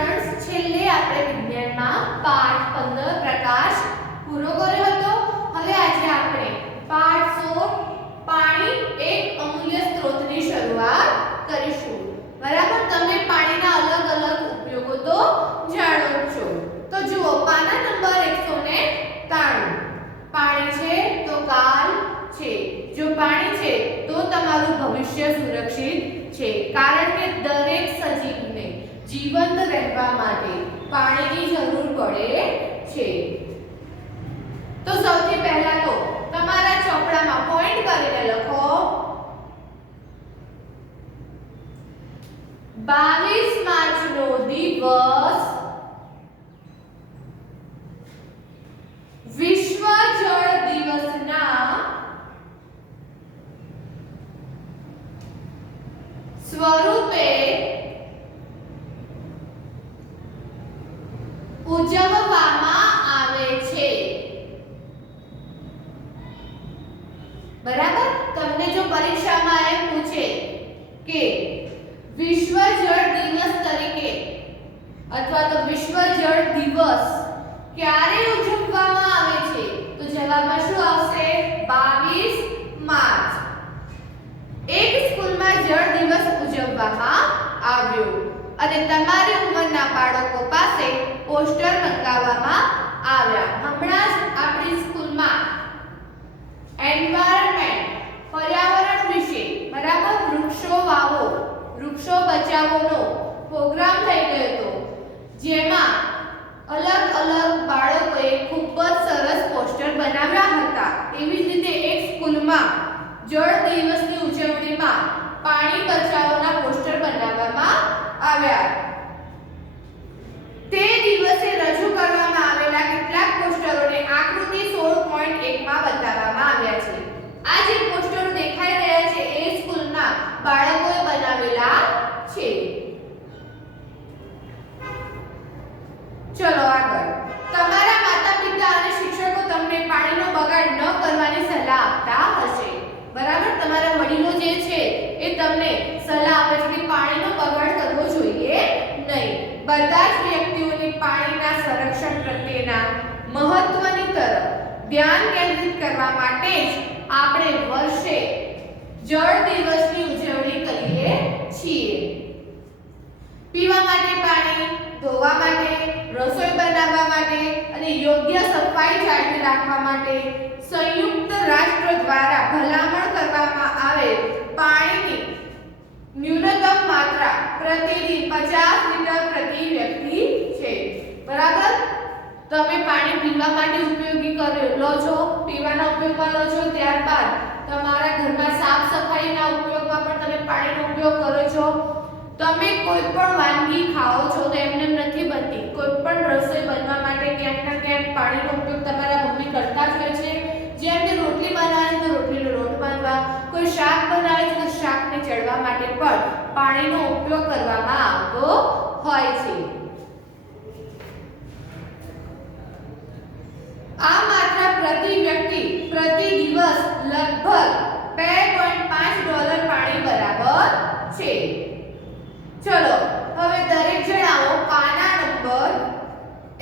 Students, છેલ્લે આપણે વિજ્ઞાનમાં પાઠ 15 પ્રકાશ પૂરો કર્યો હતો. હવે આજે આપણે પાઠ 16 પાણી એક અમૂલ્ય સ્ત્રોતની શરૂઆત કરીશું. બરાબર, તમે પાણીના અલગ અલગ ઉપયોગો તો જાણો છો. તો જુઓ, પાના નંબર 193. પાણી છે તો કાલ છે. જો પાણી છે તો તમારું ભવિષ્ય સુરક્ષિત છે, કારણ કે દરેક સજીવને જીવંત રહેવા માટે પાણીની જરૂર પડે છે. તો સૌથી પહેલા તો તમારા ચોપડામાં પોઈન્ટ કરીને લખો 22 માર્ચનો દિવસ વિશ્વ જળ દિવસના સ્વરૂપે ઉજવવામાં આવે છે. બરાબર, તમને જો પરીક્ષામાં એમ પૂછે કે વિશ્વ જળ દિવસ તરીકે અથવા તો વિશ્વ જળ દિવસ ક્યારે ઉજવવામાં આવે છે, તો જવાબમાં શું આવશે? 22 માર્ચ. એક સ્કૂલમાં જળ દિવસ ઉજવવામાં આવ્યો અને તમારી ઉંમરના બાળકો પાસે પોસ્ટર મંગાવવામાં આવ્યા. હમણાં જ આપણી સ્કૂલમાં એન્વાયરમેન્ટ પર્યાવરણ વિશે, બરાબર, વૃક્ષો વાવો વૃક્ષો બચાવોનો પ્રોગ્રામ થઈ ગયો હતો, જેમાં અલગ અલગ બાળકોએ ખૂબ જ સરસ પોસ્ટર બનાવ્યા હતા. એવી જ રીતે એક સ્કૂલમાં જળ દિવસની ઉજવણીમાં પાણી બચાવોના પોસ્ટર બનાવવામાં આવ્યા. તે દિવસે રજૂ કરવામાં આવેલા કેટલાક પોસ્ટરોને આકૃતિ 16.1 માં બતાવવામાં આવ્યા છે. આ જે પોસ્ટરો દેખાઈ રહ્યા છે એ સ્કૂલના બાળકોએ બનાવેલા છે. ચલો આગળ. તમારા માતા-પિતા અને શિક્ષકો તમને પાણીનો બગાડ ન કરવાની સલાહ આપતા હશે. બરાબર, તમારા વડીલો જે છે એ તમને સલાહ આપે છે કે પાણીનો બગાડ કરવો જોઈએ નહીં. બધા જ વ્યક્તિઓની પાણીના સંરક્ષણ પ્રત્યેના મહત્વની તરફ ધ્યાન કેન્દ્રિત કરવા માટે જ આપણે વર્ષે જળ દિવસની ઉજવણી કરીએ છીએ. પીવા માટે પાણી, ધોવા માટે, રસોઈ બનાવવા માટે અને યોગ્ય સફાઈ જાળવી રાખવા માટે સંયુક્ત રાષ્ટ્ર દ્વારા ભલામણ કરવામાં આવે પાણીની ન્યૂનતમ માત્રા પ્રતિદિન 50 લિટર પ્રતિ વ્યક્તિ છે. બરાબર, તમે પાણી પીવા માટે ઉપયોગી લો છો, પીવાના ઉપયોગમાં લો છો, ત્યારબાદ તમારા ઘરમાં સાફ સફાઈના ઉપયોગમાં પણ તમે પાણીનો ઉપયોગ કરો છો. તમે કોઈ પણ વાનગી ખાઓ છો તો એમને નથી બનતી. કોઈ પણ રસોઈ બનવા માટે ક્યાંક ના ક્યાંક પાણીનો ઉપયોગ તમારા મમ્મી કરતા જ હોય છે. જેમ કે રોટલી બનાવે તો રોટલીનો લોટ બાંધવા, કોઈ શાક બનાવે તો શાકને ચડવા માટે પણ પાણીનો ઉપયોગ કરવામાં આવતો હોય છે. આ માત્રા પ્રતિ વ્યક્તિ પ્રતિ દિવસ લગભગ $2.5 પાણી બરાબર છે. ચલો હવે દરેક જણાવો પાના નંબર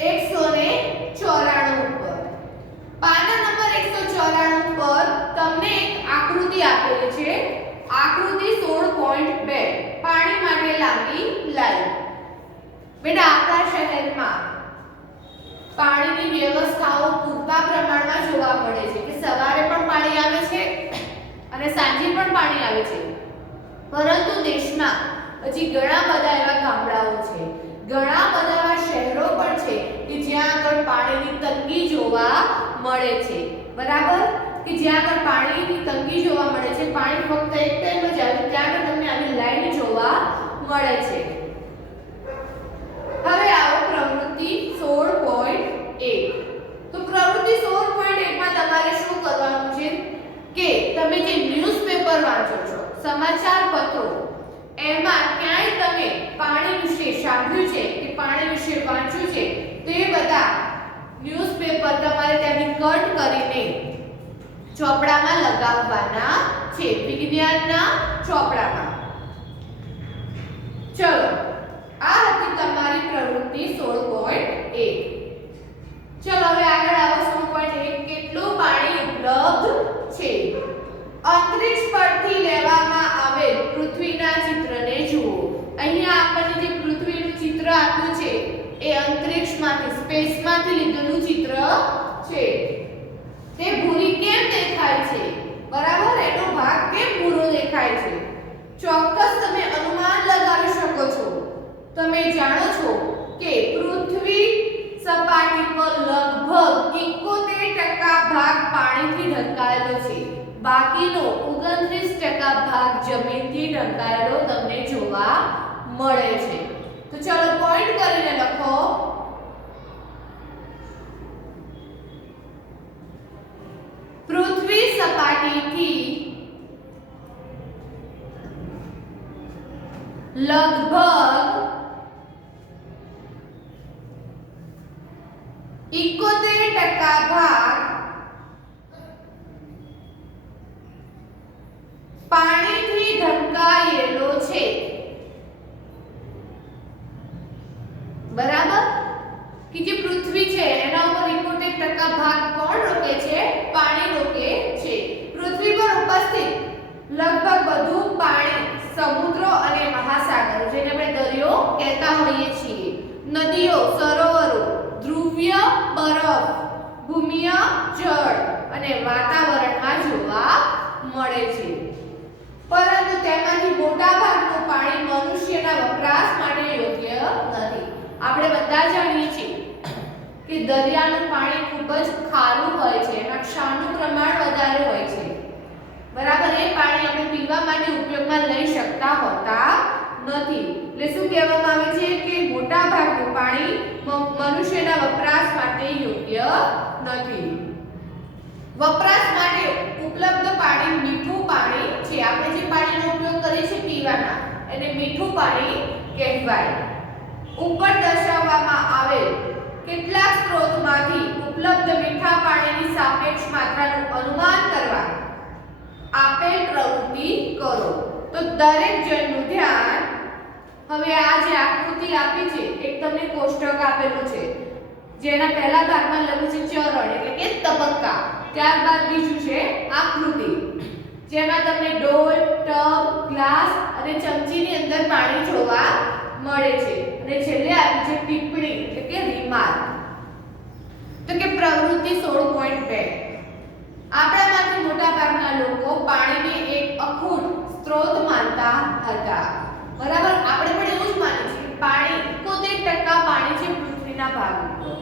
194 ઉપર. પાના નંબર 194 પર તમને એક આકૃતિ આપેલી છે. આકૃતિ 16.2 પાણી માટે લાંબી લાઈન. બેટા, આપણા શહેરમાં પાણીની વ્યવસ્થાઓ પૂરતા પ્રમાણમાં જોવા મળે છે કે સવારે પણ પાણી આવે છે અને સાંજે પણ પાણી આવે છે. પરંતુ દેશમાં હજી ઘણા બધા એવા ગામડાઓ છે, ઘણા બધા એવા શહેરો પણ છે કે જ્યાં આગળ પાણીની તંગી જોવા મળે છે. બરાબર, કે જ્યાં આગળ પાણીની તંગી જોવા મળે છે. પાણી ફક્ત એક ટાઈમ જ આવે, ત્યાં આગળ તમને આવી લાઈન જોવા મળે છે. હવે આવો પ્રવૃત્તિ 16.1. તો પ્રવૃત્તિ 16.1 માં તમારે શું કરવાનું છે કે તમે જે ન્યૂઝપેપર વાંચો છો, સમાચાર પત્રો, એમાં ક્યાંય તમે પાણી વિશે સાંભળ્યું છે કે પાણી વિશે વાંચ્યું છે તો એ બધા ન્યૂઝપેપર તમારે ત્યાંથી કટ કરીને ચોપડામાં લગાવવાના છે, વિજ્ઞાનના ચોપડામાં. ચલો, આ હતી તમારી પ્રવૃત્તિ. પ્રવૃત્તિ 16.1. ચલો હવે આગળ આવો 16.1. કેટલું પાણી ઉપલબ્ધ છે? અંતરિક્ષ પરથી લેવામાં આવેલ પૃથ્વીના ચિત્રને જુઓ. અહીંયા આપણને જે પૃથ્વીનું ચિત્ર આપ્યું છે એ અંતરિક્ષમાંથી સ્પેસમાંથી લીધેલું ચિત્ર છે. તે ભૂરી કેમ દેખાય છે? બરાબર, એનો ભાગ કેમ ભૂરો દેખાય છે? ચોક્કસ તમે અનુમાન લગાવી શકો છો. તમે જાણો છો કે પૃથ્વી સપાટી પર લગભગ 71% ભાગ પાણીથી ઢંકાયેલો છે. બાકીનો 29% ભાગ જમીનથી ઢંકાયેલો તમને જોવા મળે છે. તો ચલો પોઈન્ટ કરીને લખો. પૃથ્વી સપાટીથી લગભગ 71% ભાગ પાણીથી ઢંકાયેલો છે. બરાબર, કે જે પૃથ્વી છે એના ઉપર 71% ભાગ કોણ રોકે છે? પાણી રોકે છે. પૃથ્વી પર ઉપસ્થિત લગભગ બધું પાણી સમુદ્રો અને મહાસાગરો, જેને આપણે દરિયો કહેતા હોઈએ છીએ, નદીઓ, સરોવરો, ધ્રુવીય બરફ, ભૂમિય જળ અને વાતાવરણમાં જોવા મળે છે. પરંતુ તેમાંથી મોટા ભાગનું પાણી મનુષ્યના વપરાશ માટે યોગ્ય નથી. આપણે બધા જાણીએ છીએ કે દરિયાનું પાણી ખૂબ જ ખારું હોય છે, એમાં ક્ષારનું પ્રમાણ વધારે હોય છે. બરાબર, એ પાણી આપણે પીવા માટે ઉપયોગમાં લઈ શકતા હોતા નથી. એટલે શું કહેવામાં આવે છે કે મોટા ભાગનું પાણી મનુષ્યના વપરાશ માટે યોગ્ય નથી. વપરાશ માટે ઉપલબ્ધ પાણી મીઠું પાણી છે. આપણે જે પાણીનો ઉપયોગ કરીએ છીએ પીવાના, એને મીઠું પાણી કહેવાય. ઉપર દર્શાવવામાં આવેલ કેટલાક સ્ત્રોતમાંથી ઉપલબ્ધ મીઠા પાણીની સાપેક્ષ માત્રાનું અનુમાન કરવા આપેલ પ્રવૃત્તિ કરો. તો દરેક જણનું ધ્યાન. હવે આ જે આકૃતિ આપી છે એક તમને કોષ્ટક આપેલું છે, જેના પહેલા ભાગમાં લખ્યું છે ચરણ એટલે કે તબક્કા. ત્યારબાદ બીજું છે આકૃતિ, જેમાં તમને ડોલ, ટબ, ગ્લાસ અને ચમચીની અંદર પાણી જોવા મળે છે. અને છેલ્લે આપી છે ટિપ્પણી એટલે કે રિમાર્ક. તો કે પ્રવૃત્તિ 16.2. આપણામાંથી મોટા ભાગના લોકો પાણીને એક અખૂટ સ્ત્રોત માનતા હતા. બરાબર, આપણે પણ એવું જ માનીએ છીએ કે પાણી 71% પાણી છે પૃથ્વીના ભાગનું.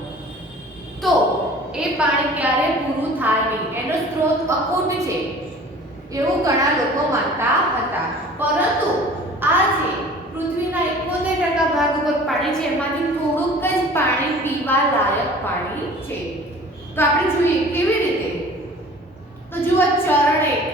તો એ પાણી ક્યારે પૂરું થાય નહીં, એનો સ્ત્રોત અખૂટ છે એવું ઘણા લોકો માનતા હતા. પરંતુ આજે પૃથ્વીના 71% ભાગ ઉપર પાણી છે, એમાંથી થોડુંક જ પાણી પીવા લાયક પાણી છે. તો આપણે જોઈએ કેવી રીતે. તો જુઓ, ચરણ 1.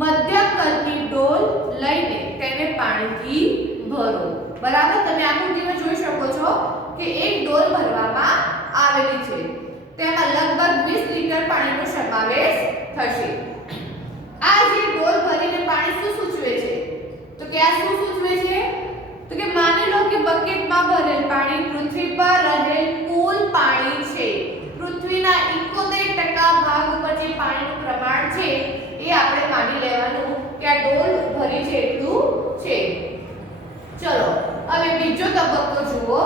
મધ્યમ કદની ડોલ લઈને તેને પાણીથી ભરો. બરાબર, તમે આકૃતિમાં જોઈ શકો છો કે એક ડોલ ભરવામાં આવેલી છે. તેમાં લગભગ 20 લીટર પાણીનો સમાવેશ થશે. આ જે ડોલ ભરીને પાણી શું સૂચવે છે? તો કે આ શું સૂચવે છે? તો કે માની લો કે બકેટમાં ભરેલ પાણી પૃથ્વી પર રહેલ કુલ પાણી છે. પૃથ્વીના 71% ભાગ ઉપર જે પાણીનું પ્રમાણ છે એ આપણે માની લેવાનું કે આ ડોલ ભરી છે એટલું છે. ચલો હવે બીજો તબક્કો જુઓ.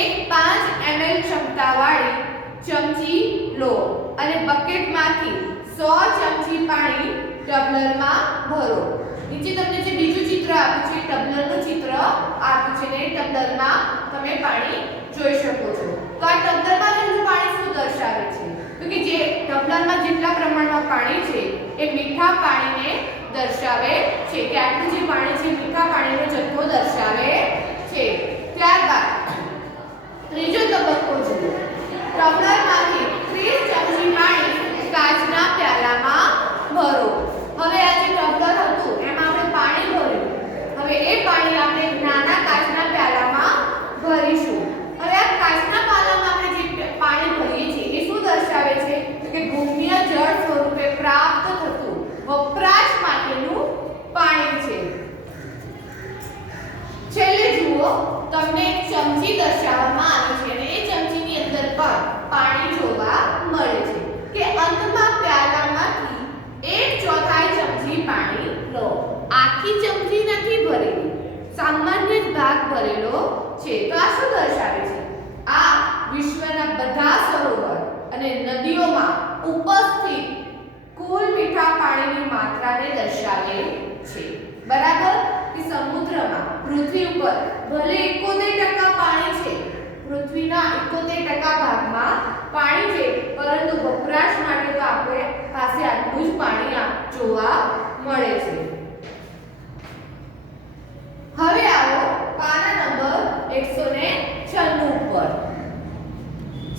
એક 5 ml ક્ષમતાવાળી ચમચી લો અને બકેટમાંથી 100 ચમચી પાણી ટબલરમાં ભરો. નીચે તમને જે બીજું ચિત્ર આપ્યું છે ટબલરનું ચિત્ર આપ્યું છે ને ટબલરમાં તમે પાણી જોઈ શકો છો. તો આ ટબલરમાં રહેલું પાણી શું દર્શાવે છે? તો કે જે ટબલરમાં જેટલા પ્રમાણમાં પાણી છે એ મીઠા પાણીને દર્શાવે છે, કે આટલું જે પાણી છે મીઠા પાણીનો જથ્થો દર્શાવે છે. ત્યારબાદ ત્રીજો તબક્કો જુઓ. ટબલરમાંથી 30 ચમચી પાણી કાચના પ્યાલામાં ભરો. હવે આ જે ટબલર હતું એમાં આપણે પાણી ભર્યું. હવે એ પાણી આપણે નાના કાચના પ્યાલામાં ભરીશું. હવે આ કાચના પ્યાલામાં આપણે જે પાણી ભરીએ છીએ એ શું દર્શાવે છે? તો કે ભૂમિય જળ સ્વરૂપે પ્રાપ્ત થતું વપરાશ માટેનું પાણી છે. છેલ્લે જુઓ, તમને એક ચમચી દર્શાવવામાં આખી ચમચી નથી ભરેલી, સામાન્ય જ ભાગ ભરેલો છે. તો આ શું દર્શાવે છે? આ વિશ્વના બધા સરોવર અને નદીઓમાં ઉપસ્થિત કુલ મીઠા પાણીની માત્રાને દર્શાવે છે. બરાબર? કે સમુદ્રમાં પૃથ્વી ઉપર ભલે 71% પાણી છે, પૃથ્વીના 71% ભાગમાં પાણી છે, પરંતુ વપરાશ માટે તો આપણે પાસે આટલું જ પાણી જોવા મળે છે. હવે આવો પાના નંબર 196 ઉપર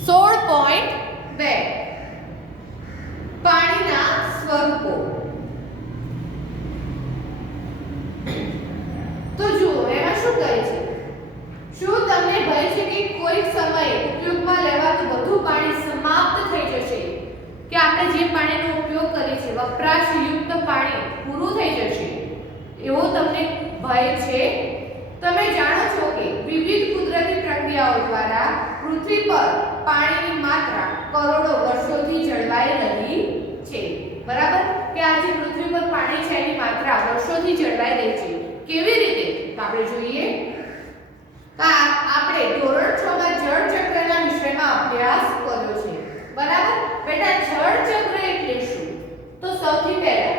16.2 પાણીના સ્વરૂપો. તો જુઓ એમાં શું કહે છે? શું તમને ભય છે કે કોઈક સમયે ઉપયોગમાં લેવાતું બધું પાણી સમાપ્ત થઈ જશે, કે આપણે જે પાણીનો ઉપયોગ કરીએ છીએ વપરાશયુક્ત પાણી પૂરું થઈ જશે, એવો તમને ભય છે? તમે જાણો છો કે વિવિધ કુદરતી પ્રક્રિયાઓ દ્વારા પૃથ્વી પર પાણીની માત્રા કરોડો વર્ષોથી જળવાઈ રહી છે. બરાબર? કે આજે પૃથ્વી પર પાણી છે એની માત્રા વર્ષોથી જળવાઈ રહી છે. કેવી રીતે? તો આપણે જોઈએ. આપણે ધોરણ 6 માં જળ ચક્રના વિષયમાં અભ્યાસ કર્યો છે. બરાબર? બેટા જળ ચક્ર એટલે શું? તો સૌથી પહેલા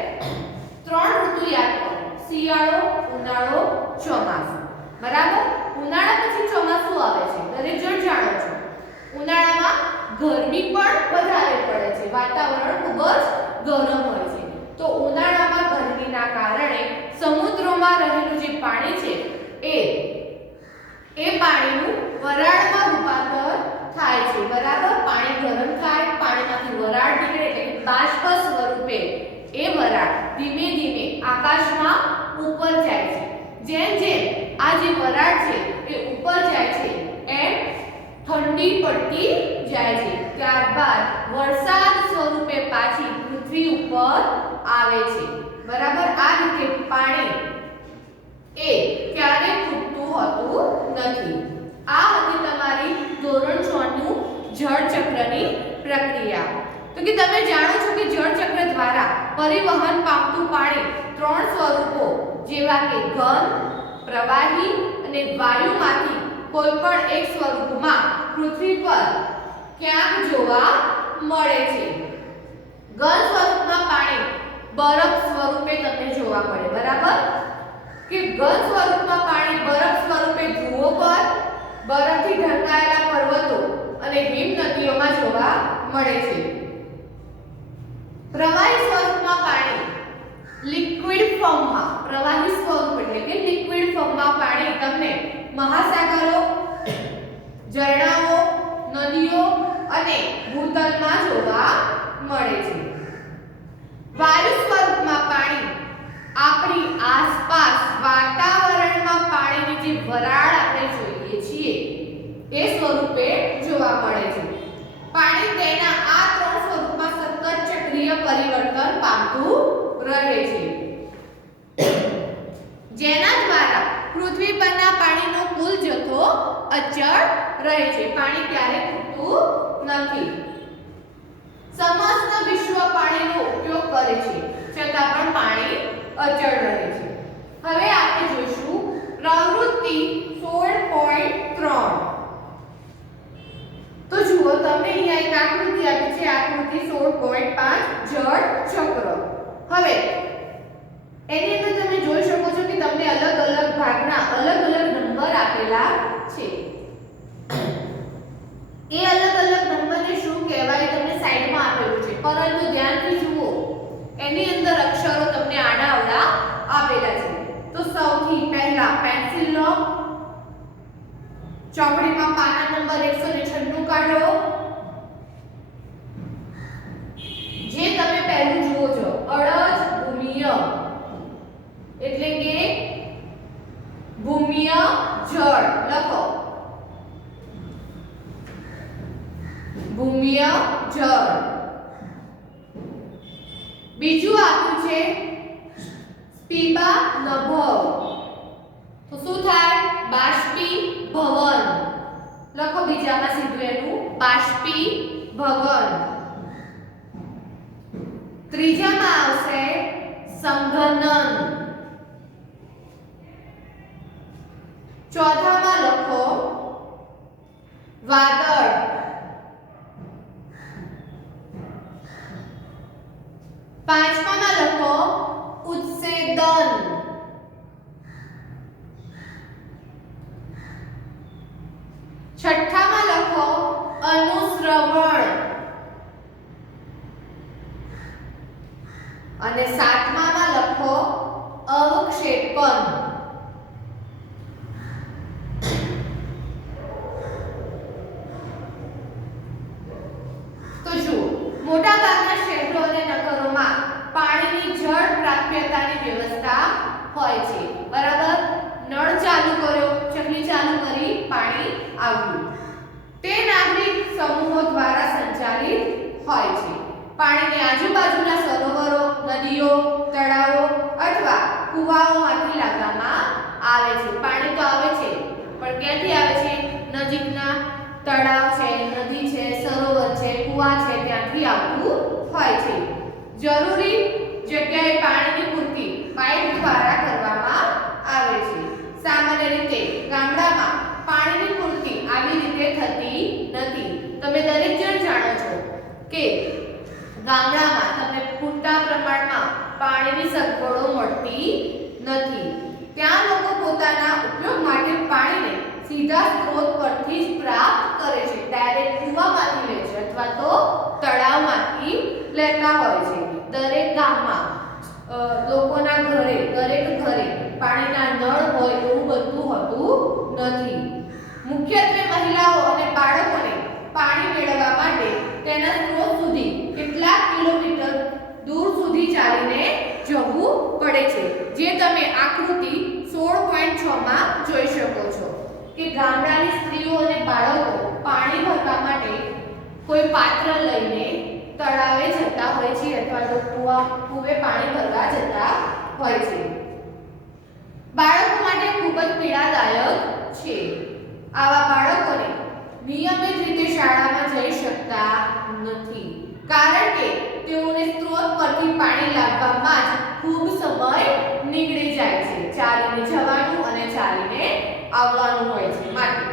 3 ઋતુ યાદ કરો. શિયાળો, ઉનાળો, ચોમાસું. બરાબર? ઉનાળા પછી ચોમાસું આવે છે. દરેક જણ જાણો છો. ઉનાળામાં ગરમી પણ વધારે પડે છે. વાતાવરણ ખૂબ જ ગરમ હોય છે. તો ઉનાળામાં ગરમીના કારણે સમુદ્રોમાં રહેલું જે પાણી છે એ પાણીનું વરાળમાં રૂપાંતર થાય છે. બરાબર? પાણી ગરમ થાય, પાણીમાંથી વરાળ નીકળે એટલે બાષ્પ સ્વરૂપે એ વરાળ ધીમે ધીમે આકાશમાં ઉપર જાય છે. જેમ જેમ આ જે વરાળ છે એ ઉપર જાય છે એમ ઠંડી પડતી જાય છે. ત્યારબાદ વરસાદ સ્વરૂપે પાછી પૃથ્વી ઉપર આવે છે. બરાબર? આ રીતે પાણી એ ક્યારે ખૂટતું હોતું નથી. આ હતી તમારી ધોરણ 6 નું જળ ચક્રની પ્રક્રિયા. તો કે તમે જાણો છો કે જળ ચક્ર દ્વારા પરિવહન પામતું પાણી 3 સ્વરૂપો જેવા કે ઘન, પ્રવાહી અને વાયુમાંથી કોઈ પણ એક સ્વરૂપમાં પૃથ્વી પર ક્યાંક જોવા મળે છે. ઘન સ્વરૂપમાં પાણી બરફ સ્વરૂપે તમને જોવા મળે. બરાબર? કે ઘન સ્વરૂપમાં પાણી બરફ સ્વરૂપે ધ્રુવો પર, બરફથી ઢંકાયેલા પર્વતો અને હિમ નદીઓમાં જોવા મળે છે. પ્રવાહી સ્વરૂપમાં પાણી લિક્વિડ ફોર્મમાં, પ્રવાહી સ્વરૂપ એટલે કે લિક્વિડ ફોર્મમાં પાણી તમને મહાસાગરો, ઝરણાઓ, નદીઓ અને ભૂતલમાં જોવા મળે છે. વાયુ સ્વરૂપમાં પાણી આપણી આસપાસ વાતાવરણમાં પાણીની જે વરાળ આપણે જોઈએ છીએ એ સ્વરૂપે જોવા મળે છે. પાણી તેના આ 3 સ્વરૂપમાં સતત ચક્રીય પરિવર્તન પામતું રહે છે, જેના દ્વારા પૃથ્વી પરના પાણીનો કુલ જથ્થો અચળ રહે છે. પાણી ક્યારેય ખૂટતું નથી. સમસ્ત વિશ્વ પાણીનો ઉપયોગ કરે છે, છતાં પણ પાણી અચળ રહે છે. હવે આપણે જોઈશું પ્રવૃત્તિ 16.3. તો જુઓ, તમને અહીંયા એક આકૃતિ આપી છે, આકૃતિ 16.5 જળ ચક્ર. હવે એની અંદર તમે જોઈ શકો છો કે તમને અલગ અલગ ભાગના અલગ અલગ નંબર આપેલા છે. એ અલગ અલગ નંબરને શું કહેવાય તમને સાઈડમાં આપેલું છે, પરંતુ ધ્યાનથી જુઓ એની અંદર અક્ષરો તમને આડાઅવળા આપેલા છે. તો સૌથી પહેલા પેન્સિલ લો, ચોપડીમાં પાના નંબર 196 કાઢો. જે તમે પહેલું જુઓ છો અડજ ભૂમિય એટલે કે ભૂમિય જળ લખો. ભૂમિય જળ. બીજું આપ્યું છે સ્પીબા નભવ. તો શું થાય? બાષ્પીભવન લખો. બીજામાં સીધું એનું બાષ્પીભવન. ત્રીજામાં આવશે સંઘનન. ચોથામાં લખો વાદળ, પાંચમામાં લખો ઉત્સેદન, છઠ્ઠામાં લખો અનુશ્રવણ અને સાતમામાં લખો અવક્ષેપન. તો જુઓ, મોટા ભાગના શહેરો અને નગરોમાં પાણીની જળ પ્રાપ્યતાની વ્યવસ્થા હોય છે. બરાબર, નળ ચાલુ કર્યો, ચકલી ચાલુ કરી, પાણી આવ્યું. તે નાગરિક સમૂહો દ્વારા સંચાલિત હોય છે. પાણીની આજુબાજુના સરોવરો, નદીઓ, તળાવો અથવા કુવાઓમાંથી લાવવામાં આવે છે. પાણી તો આવે છે, પણ ક્યાંથી આવે છે? નજીકના તળાવ છે, નદી છે, સરોવર છે, કુવા છે, ત્યાંથી આવતું હોય છે. જરૂરી જગ્યાએ પાણીની પૂર્તિ પાઇપ દ્વારા કરવામાં આવે છે. સામાન્ય રીતે ગામડામાં પાણીની પૂર્તિ આવી રીતે થતી નથી. તમે દરેક જણ જાણો છો કે ગામડામાં તમને પૂરતા પ્રમાણમાં પાણીની સગવડો મળતી નથી. ત્યાં લોકો પોતાના ઉપયોગ માટે પાણીને સીધા સ્ત્રોત પરથી જ પ્રાપ્ત કરે છે. ડાયરેક્ટ કૂવામાંથી લે છે અથવા તો તળાવમાંથી લેતા હોય છે. દરેક ગામમાં લોકોના ઘરે, દરેક ઘરે પાણીના નળ હોય એવું બધું હોતું નથી. મુખ્યત્વે મહિલાઓ અને બાળકોને પાણી મેળવવા માટે તેના સ્ત્રોત સુધી કેટલાક કિલોમીટર દૂર સુધી ચાલીને જવું પડે છે. જે તમે આકૃતિ 16.6 માં જોઈ શકો છો કે ગામડાની સ્ત્રીઓ અને બાળકો પાણી ભરવા માટે કોઈ પાત્ર લઈને તળાવે જતા હોય છે અથવા તો કૂવે પાણી ભરવા જતા હોય છે. બાળકો માટે ખૂબ જ પીડાદાયક છે. આવા બાળકોને નિયમિત રીતે શાળામાં જઈ શકતા નથી, કારણ કે તેઓને સ્ત્રોત પરથી પાણી લાવવામાં જ ખૂબ સમય નીકળી જાય છે. ચાલીને જવાનું અને ચાલીને આવવાનું હોય છે. માટે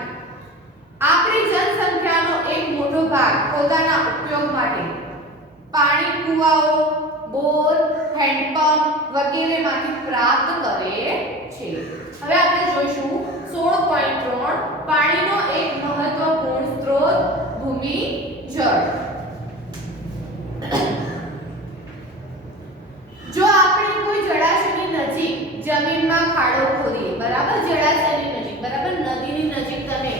આપણી જનસંખ્યાનો એક મોટો ભાગ પોતાના ઉપયોગ માટે પાણી કુવાઓ, બોર, હેન્ડપંપ વગેરેમાંથી પ્રાપ્ત કરે છે. હવે આપણે જોઈશું 16.3 પાણીનો એક મહત્વપૂર્ણ સ્ત્રોત ભૂમિજળ. જો આપણે કોઈ જળાશયની નજીક જમીનમાં ખાડો ખોદીએ, બરાબર, જળાશયની નજીક, બરાબર, નદીની નજીક તમે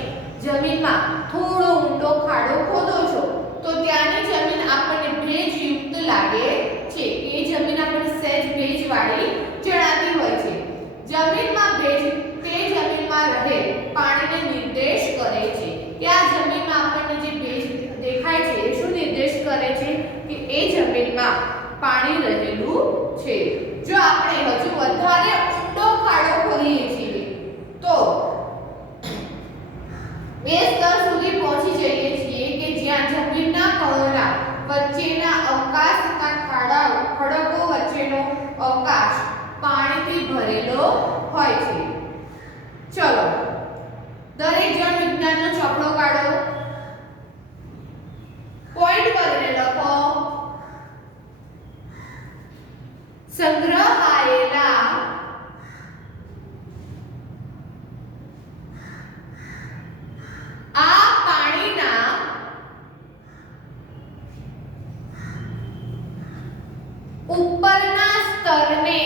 જમીનમાં થોડો ઊંડો ખાડો ખોદો છો તો ત્યાંની જમીન આપણને ભેજયુક્ત લાગે છે. એ જમીન આપણને સહેજ ભેજવાળી જણાતી હોય છે. જમીનમાં ભેજ તે જમીનમાં રહે પાણીને નિર્દેશ કરે છે. કે આ જમીનમાં આપણને જે ભેજ દેખાય છે એ શું નિર્દેશ કરે છે? કે એ જમીનમાં પાણી રહેલું છે. જો આપણે હજુ વધારે ઊંડો ખાડો ખોદીએ છીએ તો બે સ્તર સુધી પહોંચી જઈએ છીએ કે જ્યાં જમીનના કણોના વચ્ચેના અવકાશ તથા ખડકો વચ્ચેનો અવકાશ પાણીથી ભરેલો હોય છે. ચલો દરેક જણ વિજ્ઞાનનો ચોપડો કાઢો, પોઈન્ટ કરીને લખો સંગ્રહાયેલા આ પાણીના ઉપરના સ્તરને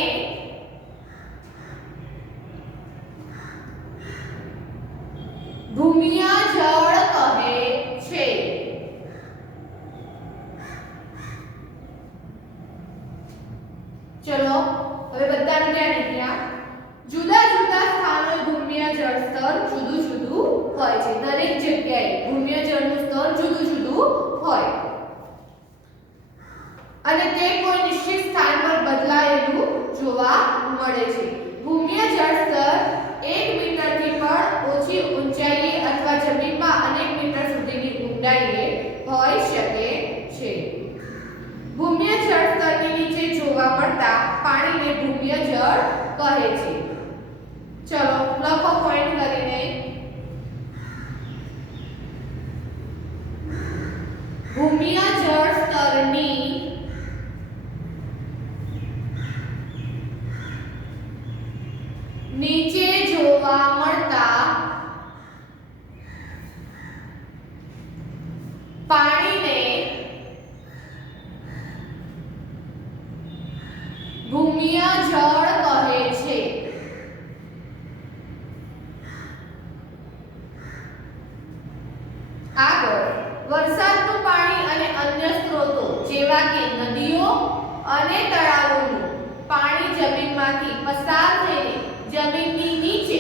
ભૂમિય જળ કહે છે. ચલો હવે બધાનું ધ્યાન અહીંયા. જુદા જુદા સ્થાનોએ ભૂમિય જળ સ્તર જુદું જુદું હોય છે. દરેક જગ્યાએ ભૂમિય જળનું સ્તર જુદું જુદું હોય અને તે કોઈ નિશ્ચિત સ્થાન પર બદલાયેલું જોવા મળે છે. ભૂમિય જળ સ્તર 1 મીટરથી પણ ઓછી ઊંચાઈએ અથવા જમીનમાં અનેક મીટર સુધીની ઊંડાઈએ હોઈ શકે છે. ભૂમિય જળ સ્તરની નીચે જોવા મળતા પાણીને ભૂમિય જળ કહે છે. ચલો લખો પોઈન્ટ કરીને. ભૂમિય જળ સ્તરની નીચે જોવા મળતા પાણીને ભૂમિય જળ કહે છે. આગળ વરસાદનું પાણી અને અન્ય સ્ત્રોતો જેવા કે નદીઓ અને તળાવોનું પાણી જમીનમાંથી પસાર થઈને જમીનની નીચે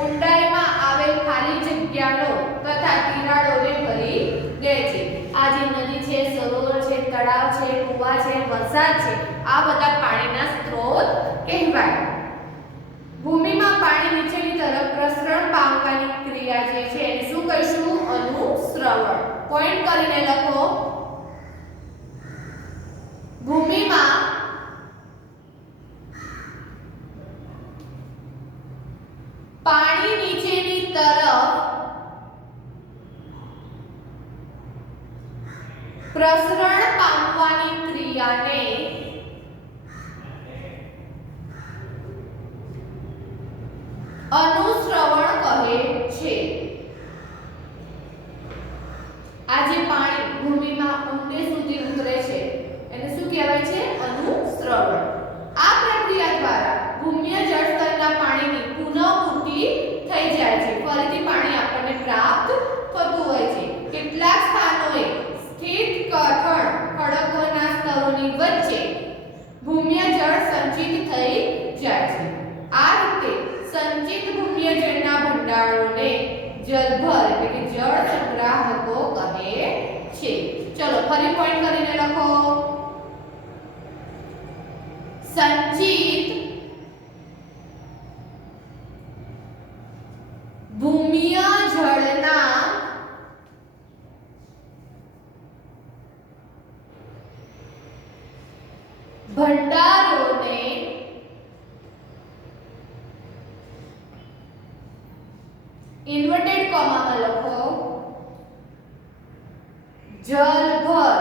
ઊંડાઈમાં આવેલ ખાલી જગ્યાઓ તથા તિરાડોને ભરી દે છે. આ જે નદી છે, સરોવર છે, તળાવ છે, કુવા છે, વરસાદ છે, આ બધા પાણીના સ્ત્રોત કહેવાય. ભૂમિમાં પાણી નીચેની તરફ પ્રસરણ પામવાની ક્રિયા જે છે એને શું કહીશું? અનુસ્રવણ. પોઈન્ટ કરીને લખો. ભૂમિમાં પાણી નીચેની તરફ પ્રસરણ પામવાની ક્રિયાને અનુસ્રવણ કહે છે. આ જે પાણી ભૂમિમાં ઊંડે સુધી ઉતરે છે એને શું કહેવાય છે? અનુસ્રવણ. આ પ્રક્રિયા દ્વારા ભૂમિય જળસ્તરના પાણીની પુનઃપૂર્તિ થઈ જાય છે. ફરીથી પાણી આપણને પ્રાપ્ત થતું હોય છે. કેટલાક સ્થાનોએ સ્થિત ખડકોના સ્તરોની વચ્ચે ભૂમિય જળ સંચિત થઈ જાય છે. આ રીતે સંચિત ભૂમિય જળના ભંડારોને જલભર એટલે કે જળ સંગ્રાહકો કહે છે. ચલો ફરી પોઈન્ટ કરીને લખો. સંચિત ભૂમિય જળના ભંડારોને ઇન્વર્ટેડ કોમામાં લખો જલભર,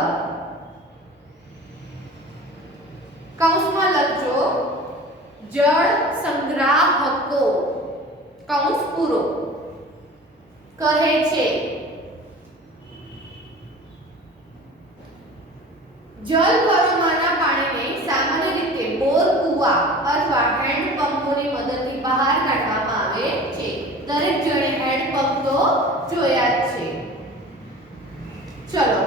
કૌંસમાં લખજો જળ સંગ્રાહકો, કૌંસ પૂરો, કહે છે. જલભરોમાંના પાણીને સામાન્ય રીતે બોર, કુવા અથવા હેન્ડ પંપોની મદદથી બહાર કાઢવામાં આવે છે. દરેક જણે હેન્ડ પંપ તો જોયા જ છે. ચલો